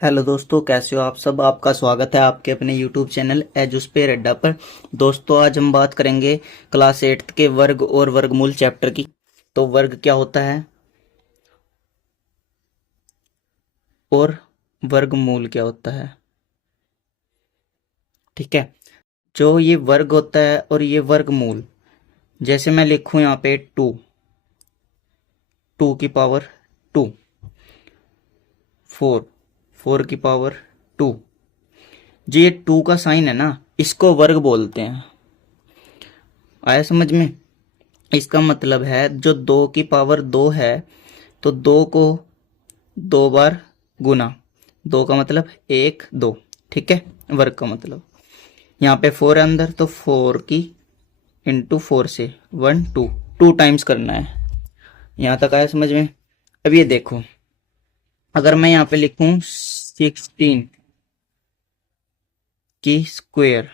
Hello दोस्तों, कैसे हो आप सब। आपका स्वागत है आपके अपने यूट्यूब चैनल एजुस्पेयर अड्डा पर। दोस्तों, आज हम बात करेंगे क्लास 8 के वर्ग और वर्गमूल चैप्टर की। तो वर्ग क्या होता है और वर्गमूल क्या होता है, ठीक है। जो ये वर्ग होता है और ये वर्गमूल, जैसे मैं लिखूं यहाँ पे टू की पावर 2, 4 की पावर 2। जो ये 2 का साइन है ना, इसको वर्ग बोलते हैं। आया समझ में। इसका मतलब है जो 2 की पावर 2 है, तो 2 को 2 बार गुना, 2 का मतलब 1 2, ठीक है। वर्ग का मतलब यहाँ पे 4 है अंदर, तो 4 की इंटू 4 से 1 2, 2 टाइम्स करना है। यहाँ तक आया समझ में। अब ये देखो, अगर मैं यहाँ पे लिखूं 16 की स्क्वायर,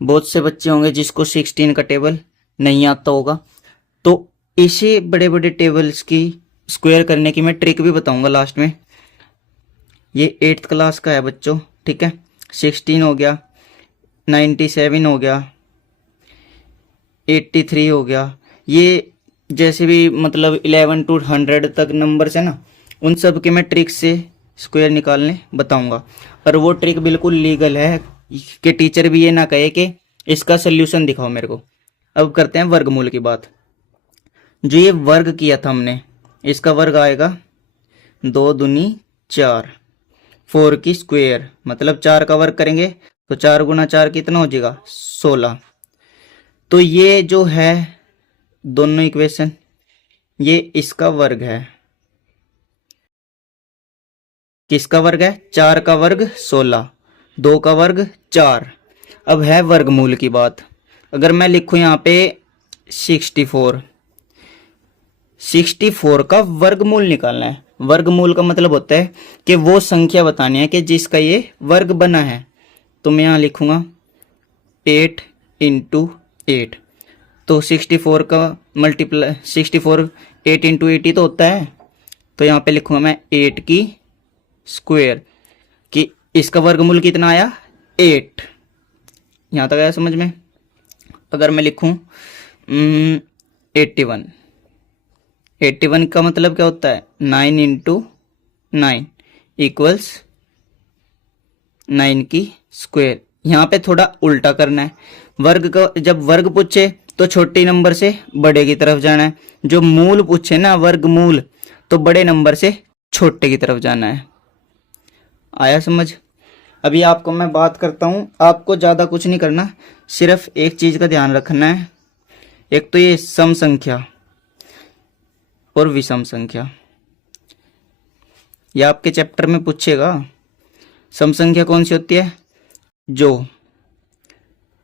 बहुत से बच्चे होंगे जिसको 16 का टेबल नहीं आता होगा, तो इसे बड़े बड़े टेबल्स की स्क्वायर करने की मैं ट्रिक भी बताऊंगा लास्ट में। ये 8th क्लास का है बच्चों, ठीक है। 16 हो गया, 97 हो गया, 83 हो गया। ये जैसे भी मतलब 11 to 100 तक नंबर्स है ना, उन सब के मैं ट्रिक से स्क्वायर निकालने बताऊंगा। और वो ट्रिक बिल्कुल लीगल है कि टीचर भी ये ना कहे कि इसका सोल्यूशन दिखाओ मेरे को। अब करते हैं वर्गमूल की बात। जो ये वर्ग किया था हमने, इसका वर्ग आएगा 2 दूनी 4, 4 की स्क्वायर मतलब 4 का वर्ग करेंगे तो 4 गुना 4 कितना हो जाएगा 16। तो ये जो है दोनों इक्वेशन, ये इसका वर्ग है। किसका वर्ग है? 4 का वर्ग 16, 2 का वर्ग 4। अब है वर्गमूल की बात। अगर मैं लिखूं यहाँ पे 64, 64 का वर्गमूल निकालना है। वर्गमूल का मतलब होता है कि वो संख्या बतानी है कि जिसका ये वर्ग बना है। तो मैं यहाँ लिखूंगा 8 इंटू 8। तो 64 का मल्टीप्लाई 64 8 इंटू 80 तो होता है। तो यहाँ पे लिखूंगा मैं 8 की स्क्वायर कि इसका वर्गमूल कितना आया 8। यहाँ तक आया समझ में। अगर मैं लिखूं 81, 81 का मतलब क्या होता है 9 इंटू 9 इक्वल्स 9 की स्क्वायर। यहाँ पे थोड़ा उल्टा करना है। वर्ग का जब वर्ग पूछे तो छोटे नंबर से बड़े की तरफ जाना है। जो मूल पूछे ना वर्गमूल, तो बड़े नंबर से छोटे की तरफ जाना है। आया समझ। अभी आपको मैं बात करता हूँ, आपको ज़्यादा कुछ नहीं करना, सिर्फ एक चीज़ का ध्यान रखना है। एक तो ये सम संख्या और विषम संख्या, यह आपके चैप्टर में पूछेगा। सम संख्या कौन सी होती है? जो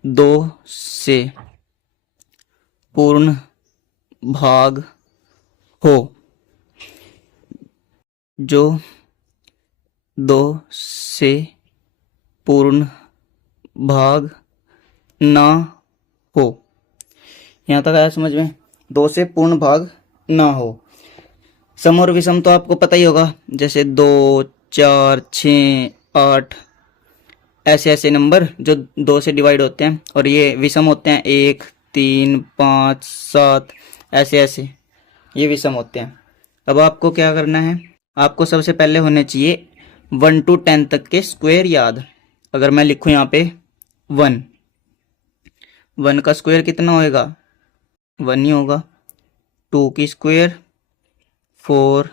2 से पूर्ण भाग हो, जो 2 से पूर्ण भाग ना हो। यहाँ तक आया समझ में। 2 से पूर्ण भाग ना हो। सम और विषम तो आपको पता ही होगा, जैसे 2 4 6 8 ऐसे ऐसे नंबर जो 2 से डिवाइड होते हैं। और ये विषम होते हैं 1 3 5 7 ऐसे ऐसे, ये विषम होते हैं। अब आपको क्या करना है, आपको सबसे पहले होने चाहिए 1 to 10 तक के स्क्वायर याद। अगर मैं लिखूं यहाँ पे 1, 1 का स्क्वायर कितना होएगा 1 ही होगा। 2 की स्क्वायर 4,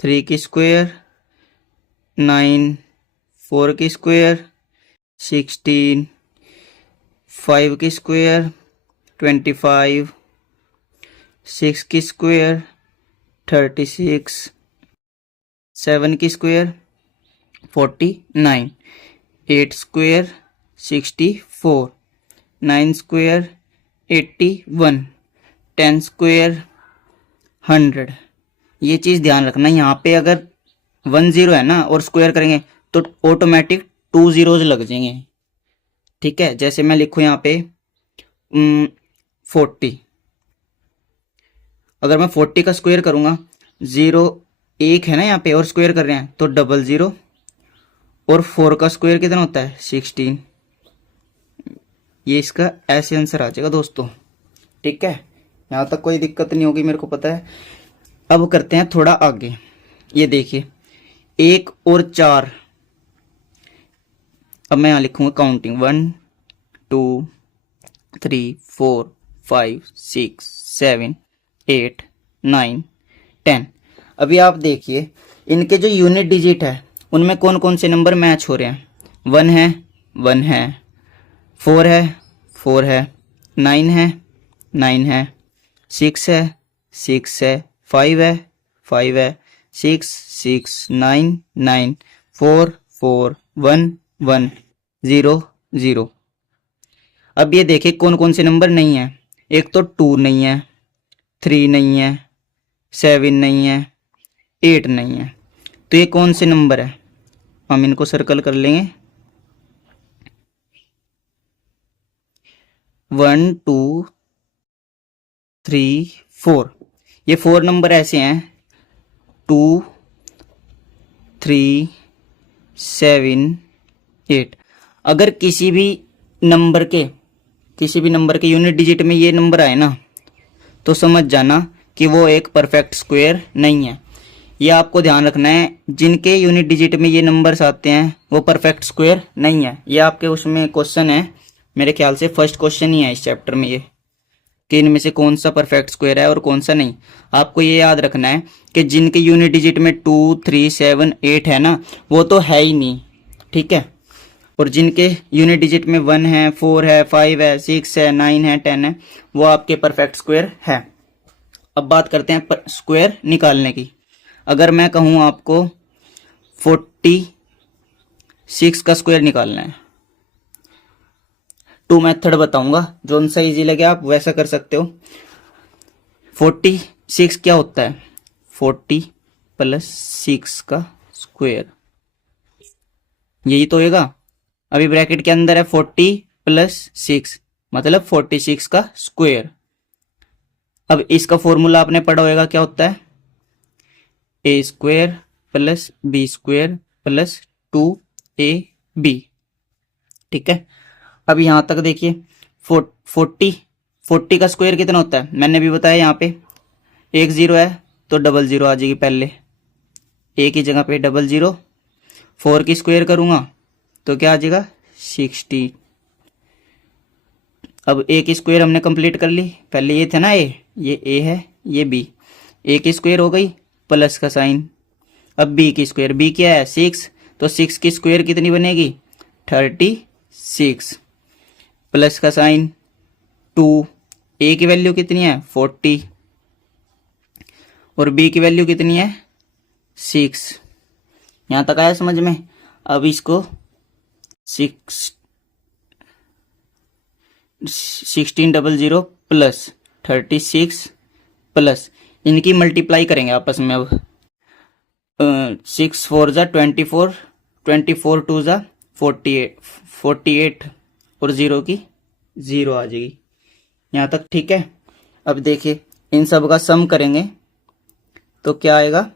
3 की स्क्वायर 9, 4 की स्क्वायर 16, 5 की स्क्वायर 25, 6 की स्क्वायर 36, 7 की स्क्वायर 49, 8 स्क्वायर 64, 9 स्क्वायर 81, 10 स्क्वायर 100। ये चीज़ ध्यान रखना, यहाँ पे अगर 1 0 है ना और स्क्वायर करेंगे तो ऑटोमेटिक 2 zeros लग जाएंगे, ठीक है। जैसे मैं लिखूं यहाँ पे 40, अगर मैं 40 का स्क्वायर करूंगा 0 एक है ना यहाँ पे और स्क्वायर कर रहे हैं तो 00 और 4 का स्क्वायर कितना होता है 16। ये इसका ऐसे आंसर आ जाएगा दोस्तों। ठीक है, यहाँ तक कोई दिक्कत नहीं होगी मेरे को पता है। अब करते हैं थोड़ा आगे। ये देखिए 1 और 4, अब मैं यहाँ लिखूंगा काउंटिंग 1 2 3 4 5 6 7 8 9 10। अभी आप देखिए इनके जो यूनिट डिजिट है उनमें कौन कौन से नंबर मैच हो रहे हैं। 1 है 1 है, 4 है 4 है, 9 है 9 है, 6 है 6 है, 5 है 5 है, 6 6 9 9 4 4 1 1 0 0। अब ये देखिए कौन कौन से नंबर नहीं है। एक तो 2 नहीं है, 3 नहीं है, 7 नहीं है, 8 नहीं है। तो ये कौन से नंबर है, हम इनको सर्कल कर लेंगे। 1 2 3 4, ये 4 नंबर ऐसे हैं 2 3 7 8। अगर किसी भी नंबर के यूनिट डिजिट में ये नंबर आए ना तो समझ जाना कि वो एक परफेक्ट स्क्वायर नहीं है। ये आपको ध्यान रखना है, जिनके यूनिट डिजिट में ये नंबर्स आते हैं वो परफेक्ट स्क्वायर नहीं है। ये आपके उसमें क्वेश्चन है, मेरे ख्याल से फर्स्ट क्वेश्चन ही है इस चैप्टर में ये, कि इनमें से कौन सा परफेक्ट स्क्वायर है और कौन सा नहीं। आपको ये याद रखना है कि जिनके यूनिट डिजिट में 2 3 7 8 है ना वो तो है ही नहीं। ठीक है, और जिनके यूनिट डिजिट में 1 है 4 है 5 है 6 है 9 है 10 है वो आपके परफेक्ट स्क्वायर है। अब बात करते हैं स्क्वायर निकालने की। अगर मैं कहूँ आपको 46 का स्क्वायर निकालना है, 2 मेथड बताऊंगा, जो सा इजी लगे आप वैसा कर सकते हो। 46 क्या होता है, 40 + 6 का स्क्वायर, यही तो होगा। अभी ब्रैकेट के अंदर है 40 + 6 मतलब 46 का स्क्वायर। अब इसका फॉर्मूला आपने पढ़ा होगा, क्या होता है a² + b² + 2ab। ठीक है, अब यहां तक देखिए 40 का स्क्वायर कितना होता है, मैंने भी बताया। यहाँ पे 1 0 है तो 00 आ जाएगी, पहले a की जगह पे 00। 4 की स्क्वायर करूंगा तो क्या आ जाएगा 60। अब a की स्क्वायर हमने कंप्लीट कर ली, पहले ये था ना a, ये a है ये b, a की स्क्वायर हो गई प्लस का साइन। अब b की स्क्वायर, b क्या है 6, तो 6 की स्क्वायर कितनी बनेगी 36 प्लस का साइन 2। a की वैल्यू कितनी है 40 और b की वैल्यू कितनी है 6। यहां तक आया समझ में। अब इसको 1600 प्लस 36 प्लस इनकी मल्टीप्लाई करेंगे आपस में। अब 6 4 = 24, 24 2 = 48 और 0 की 0 आ जाएगी। यहाँ तक ठीक है। अब देखिए इन सब का सम करेंगे तो क्या आएगा,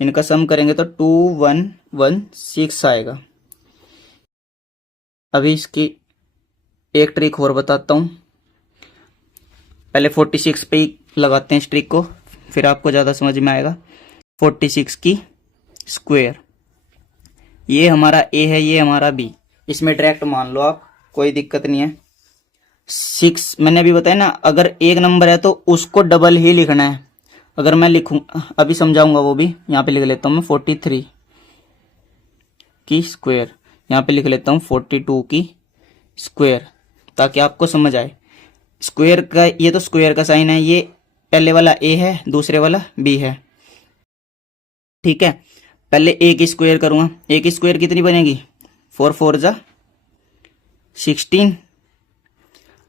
इनका सम करेंगे तो 2116 आएगा। अभी इसकी एक ट्रिक और बताता हूँ, पहले 46 पे ही लगाते हैं इस ट्रिक को, फिर आपको ज़्यादा समझ में आएगा। 46 की स्क्वायर, ये हमारा a है ये हमारा b, इसमें डायरेक्ट मान लो आप, कोई दिक्कत नहीं है। 6 मैंने अभी बताया ना, अगर एक नंबर है तो उसको डबल ही लिखना है। अगर मैं लिखूं, अभी समझाऊंगा वो भी, यहाँ पे लिख लेता हूँ मैं 43 की स्क्वायर, यहाँ पे लिख लेता हूँ 42 की स्क्वायर, ताकि आपको समझ आए। स्क्वायर का, ये तो स्क्वायर का साइन है, ये पहले वाला a है दूसरे वाला b है। ठीक है, पहले a की स्क्वायर करूंगा, a की स्क्वायर कितनी बनेगी 4 4 = 16।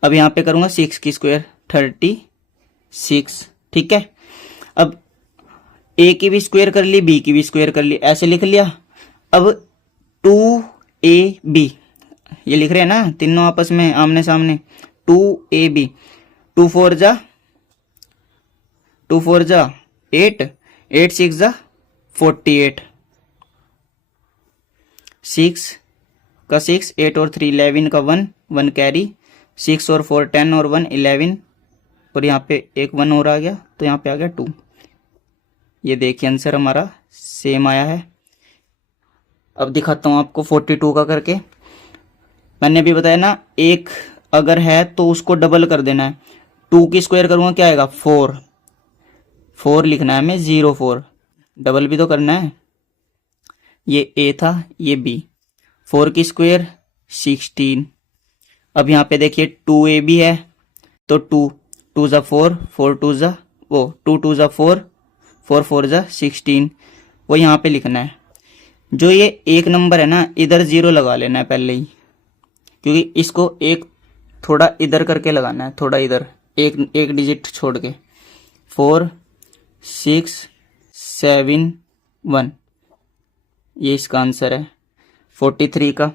अब यहां पे करूंगा 6 की स्क्वायर 36। ठीक है, अब a की भी स्क्वायर कर ली b की भी स्क्वायर कर ली, ऐसे लिख लिया। अब 2ab ये लिख रहे हैं ना तीनों आपस में आमने सामने, 2ab 2 4 = 8, 8 6 = 48, 6 का 6, 8 और 3 11 का 1, 1 कैरी, 6 और 4 10 और 1 11, और यहाँ पे एक 1 और आ गया तो यहाँ पे आ गया 2। ये देखिए आंसर हमारा सेम आया है। अब दिखाता हूँ आपको 42 का करके। मैंने अभी बताया ना, एक अगर है तो उसको डबल कर देना है। 2 की स्क्वायर करूँगा क्या आएगा 4, 4 लिखना है हमें 0 4, डबल भी तो करना है। ये ए था, ये बी। 4 की स्क्वायर 16। अब यहाँ पे देखिए 2a भी है तो 2 2 ज़ा 4, 4 2 ज़ा 4, 4 4 ज़ा 16, वो यहाँ पे लिखना है। जो ये एक नंबर है ना, इधर 0 लगा लेना है पहले ही, क्योंकि इसको एक थोड़ा इधर करके लगाना है, थोड़ा इधर एक डिजिट छोड़ के। 4 6 7 1, ये इसका आंसर है। 43 का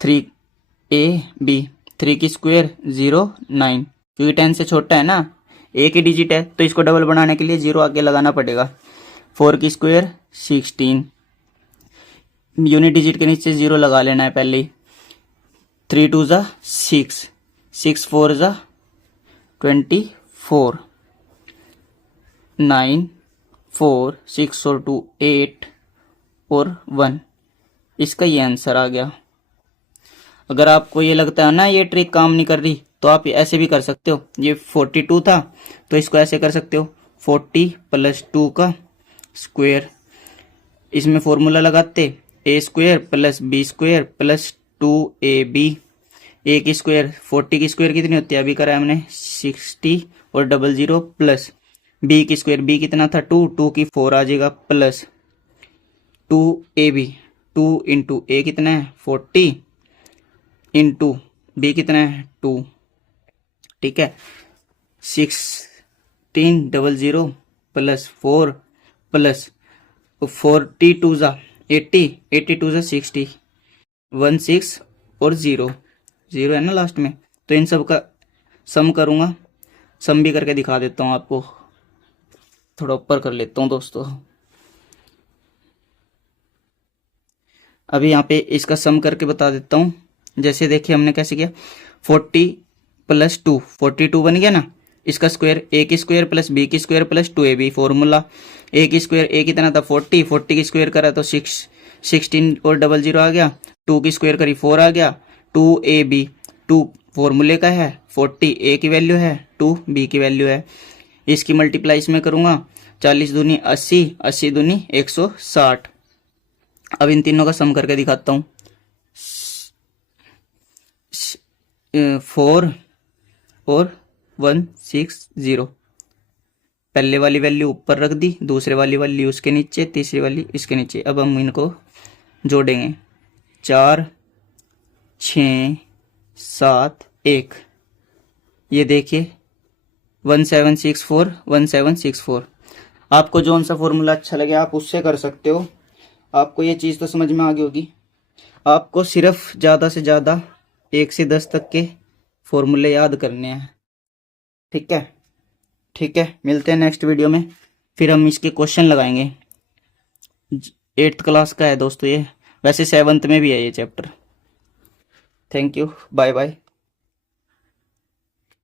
3a b, 3 की स्क्वायर 0 9, क्योंकि 10 से छोटा है ना, एक ही डिजिट है तो इसको डबल बनाने के लिए 0 आगे लगाना पड़ेगा। 4 की स्क्वायर 16, यूनिट डिजिट के नीचे 0 लगा लेना है पहले ही। 3 2 ज़ा 6, 6 4 ज़ा 24, 9 4 6 और 2 8 और 1, इसका ये आंसर आ गया। अगर आपको ये लगता है ना ये ट्रिक काम नहीं कर रही, तो आप ऐसे भी कर सकते हो। ये 42 था तो इसको ऐसे कर सकते हो, 40 + 2 का स्क्वायर। इसमें फॉर्मूला लगाते, a square + b square + 2ab। a की स्क्वायर 40 की स्क्वायर कितनी होती है, अभी करा है हमने 60 और 00, प्लस b की स्क्वायर, b कितना था 2, 2 की 4 आ जाएगा, प्लस 2ab, 2 इंटू a कितना है 40 इंटू b कितना है 2, ठीक है। 16 00 प्लस 4 प्लस 42 ज़ा 80, 82 ज़ा 60, 16 और 0 है ना लास्ट में। तो इन सब का सम करूँगा, सम भी करके दिखा देता हूँ आपको। थोड़ा ऊपर कर लेता हूँ दोस्तों। अभी यहाँ पे इसका सम करके बता देता हूँ। जैसे देखिए हमने कैसे किया, 40 + 2 42 बन गया ना, इसका स्क्वायर a की स्क्वायर + b की स्क्वायर + 2ab। फॉर्मूला a की स्क्वायर, a कितना था 40, 40 की स्क्वायर करा तो 16 और 00 आ गया, 2 की स्क्वायर करी 4 आ गया, 2ab, 2 फॉर्मूले का है, 40 a की वैल्यू है, 2 b की वैल्यू है। इसकी मल्टीप्लाई इसमें करूँगा, 40 दूनी 80, 80 दूनी 160। अब इन तीनों का सम करके दिखाता हूँ। 4 और 160, पहले वाली वैल्यू ऊपर रख दी, दूसरे वाली वैल्यू उसके नीचे, तीसरी वाली इसके नीचे। अब हम इनको जोड़ेंगे, 4 6 7 1, ये देखिए 1764। आपको जौन सा फॉर्मूला अच्छा लगे आप उससे कर सकते हो। आपको ये चीज़ तो समझ में आ गई होगी। आपको सिर्फ ज़्यादा से ज़्यादा 1 से 10 तक के फॉर्मूले याद करने हैं, ठीक है। ठीक है, मिलते हैं नेक्स्ट वीडियो में, फिर हम इसके क्वेश्चन लगाएंगे। 8th क्लास का है दोस्तों ये, वैसे 7th में भी है ये chapter. Thank you, bye bye.